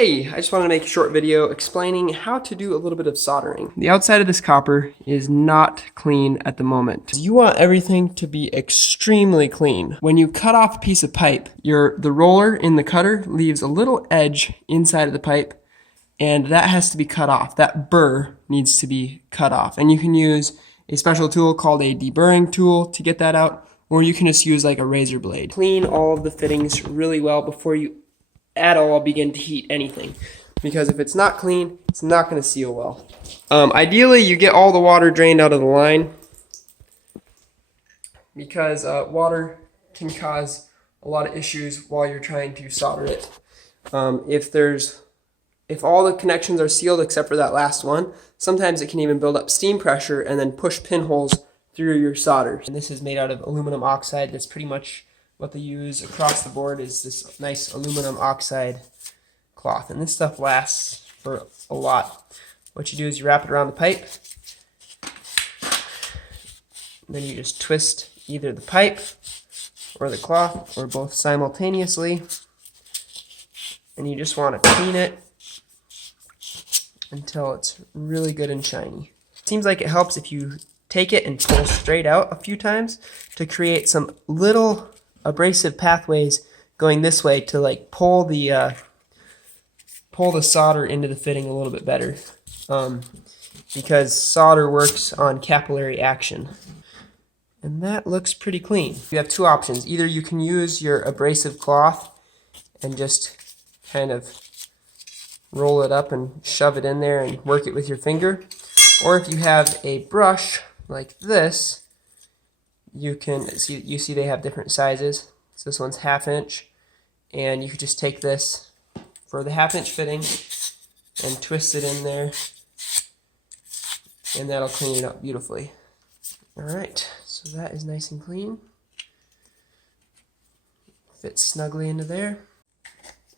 Hey, I just wanted to make a short video explaining how to do a little bit of soldering. The outside of this copper is not clean at the moment. You want everything to be extremely clean. When you cut off a piece of pipe, the roller in the cutter leaves a little edge inside of the pipe, and that has to be cut off. That burr needs to be cut off. And you can use a special tool called a deburring tool to get that out, or you can just use like a razor blade. Clean all of the fittings really well before you at all begin to heat anything, because if it's not clean, it's not going to seal well. Ideally, you get all the water drained out of the line, because water can cause a lot of issues while you're trying to solder it. If all the connections are sealed except for that last one, sometimes it can even build up steam pressure and then push pinholes through your solder. And this is made out of aluminum oxide. That's pretty much what they use across the board, is this nice aluminum oxide cloth. And this stuff lasts for a lot. What you do is you wrap it around the pipe, and then you just twist either the pipe or the cloth or both simultaneously, and you just want to clean it until it's really good and shiny. It seems like it helps if you take it and pull straight out a few times to create some little abrasive pathways going this way to like pull the solder into the fitting a little bit better, because solder works on capillary action. And that looks pretty clean. You have two options. Either you can use your abrasive cloth and just kind of roll it up and shove it in there and work it with your finger, or if you have a brush like this, you can see they have different sizes. So this one's 1/2 inch, and you could just take this for the 1/2 inch fitting and twist it in there, and that'll clean it up beautifully. Alright, so that is nice and clean. Fits snugly into there.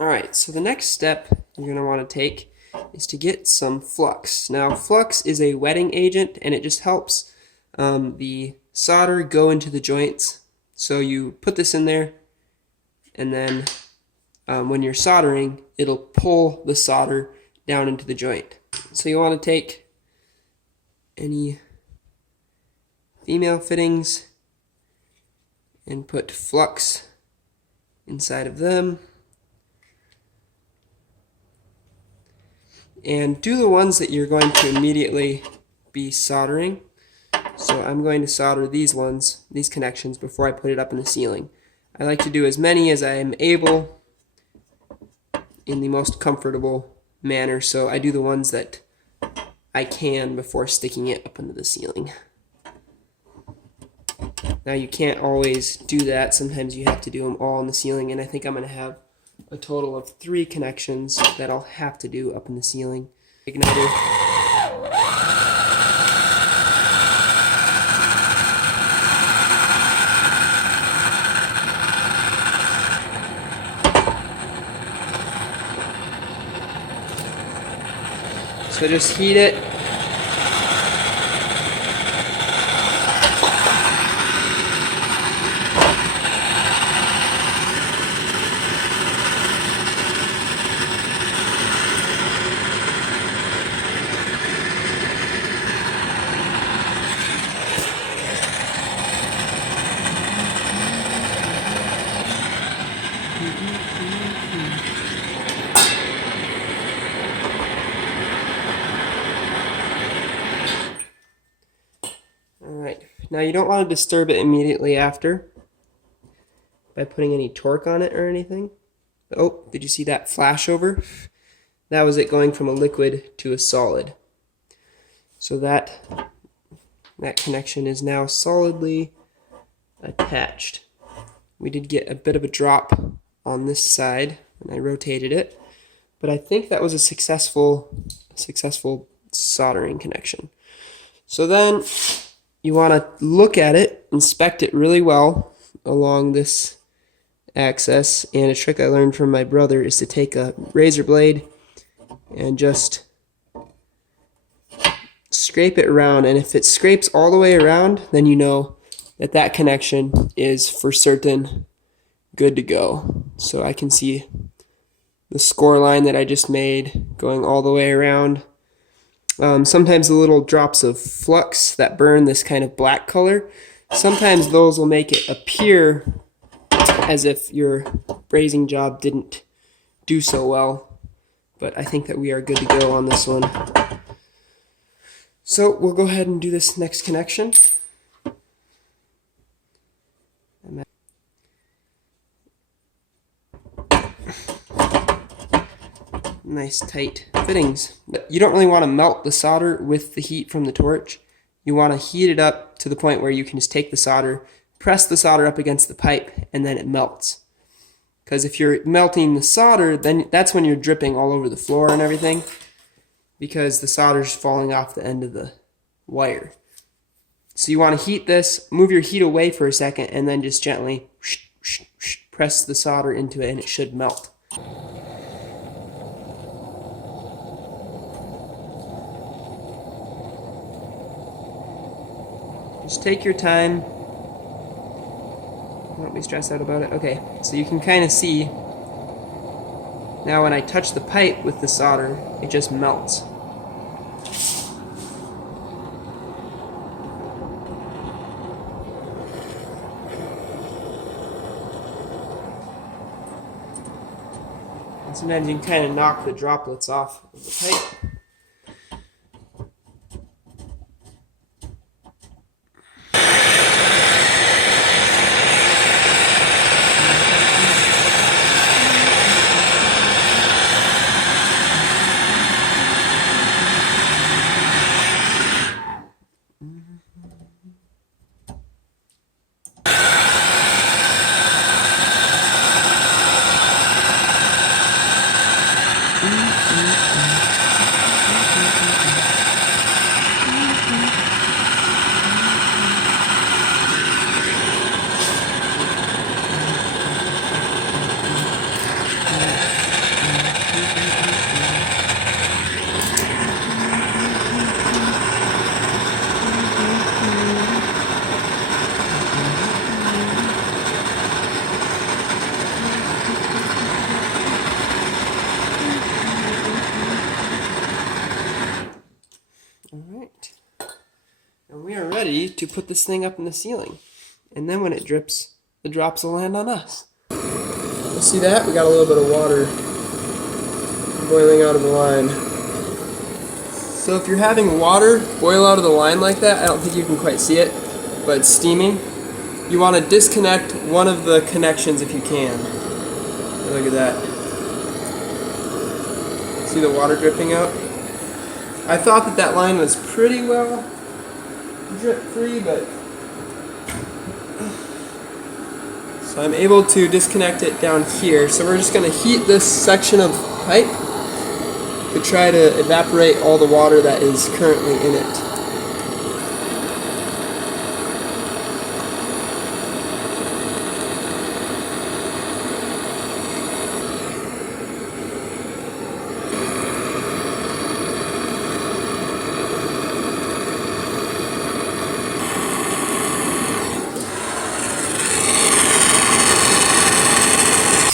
Alright, so the next step you're going to want to take is to get some flux. Now, flux is a wetting agent, and it just helps the solder go into the joints. So you put this in there, and then when you're soldering, it'll pull the solder down into the joint. So you want to take any female fittings and put flux inside of them, and do the ones that you're going to immediately be soldering. So I'm going to solder these connections, before I put it up in the ceiling. I like to do as many as I am able in the most comfortable manner, so I do the ones that I can before sticking it up into the ceiling. Now, you can't always do that. Sometimes you have to do them all in the ceiling, and I think I'm going to have a total of 3 connections that I'll have to do up in the ceiling. Igniter. So just heat it. Alright, now you don't want to disturb it immediately after by putting any torque on it or anything. Oh, did you see that flash over? That was it going from a liquid to a solid. So that connection is now solidly attached. We did get a bit of a drop on this side when I rotated it, but I think that was a successful soldering connection. So then you want to look at it, inspect it really well along this axis, and a trick I learned from my brother is to take a razor blade and just scrape it around, and if it scrapes all the way around, then you know that connection is for certain good to go. So I can see the score line that I just made going all the way around. Sometimes the little drops of flux that burn this kind of black color, sometimes those will make it appear as if your brazing job didn't do so well. But I think that we are good to go on this one. So we'll go ahead and do this next connection. Nice tight fittings. You don't really want to melt the solder with the heat from the torch. You want to heat it up to the point where you can just take the solder, press the solder up against the pipe, and then it melts. Because if you're melting the solder, then that's when you're dripping all over the floor and everything, because the solder's falling off the end of the wire. So you want to heat this, move your heat away for a second, and then just gently press the solder into it, and it should melt. Just take your time. Don't be stressed out about it. Okay, so you can kind of see now when I touch the pipe with the solder, it just melts. And sometimes you can kind of knock the droplets off of the pipe. Alright, and we are ready to put this thing up in the ceiling. And then when it drips, the drops will land on us. You see that? We got a little bit of water boiling out of the line. So if you're having water boil out of the line like that, I don't think you can quite see it, but it's steaming. You want to disconnect one of the connections if you can. Look at that. See the water dripping out? I thought that that line was pretty well drip-free, but so I'm able to disconnect it down here. So we're just going to heat this section of pipe to try to evaporate all the water that is currently in it.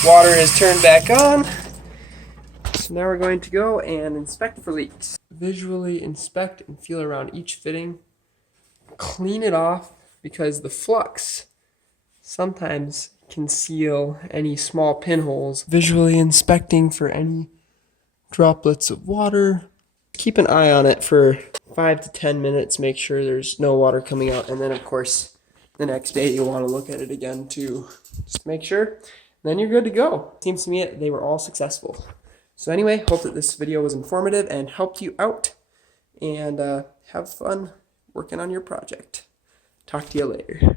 Water is turned back on. So now we're going to go and inspect for leaks. Visually inspect and feel around each fitting. Clean it off because the flux sometimes can seal any small pinholes. Visually inspecting for any droplets of water. Keep an eye on it for 5 to 10 minutes. Make sure there's no water coming out. And then of course the next day you'll want to look at it again to just make sure. Then you're good to go. Seems to me they were all successful. So anyway, hope that this video was informative and helped you out. And have fun working on your project. Talk to you later.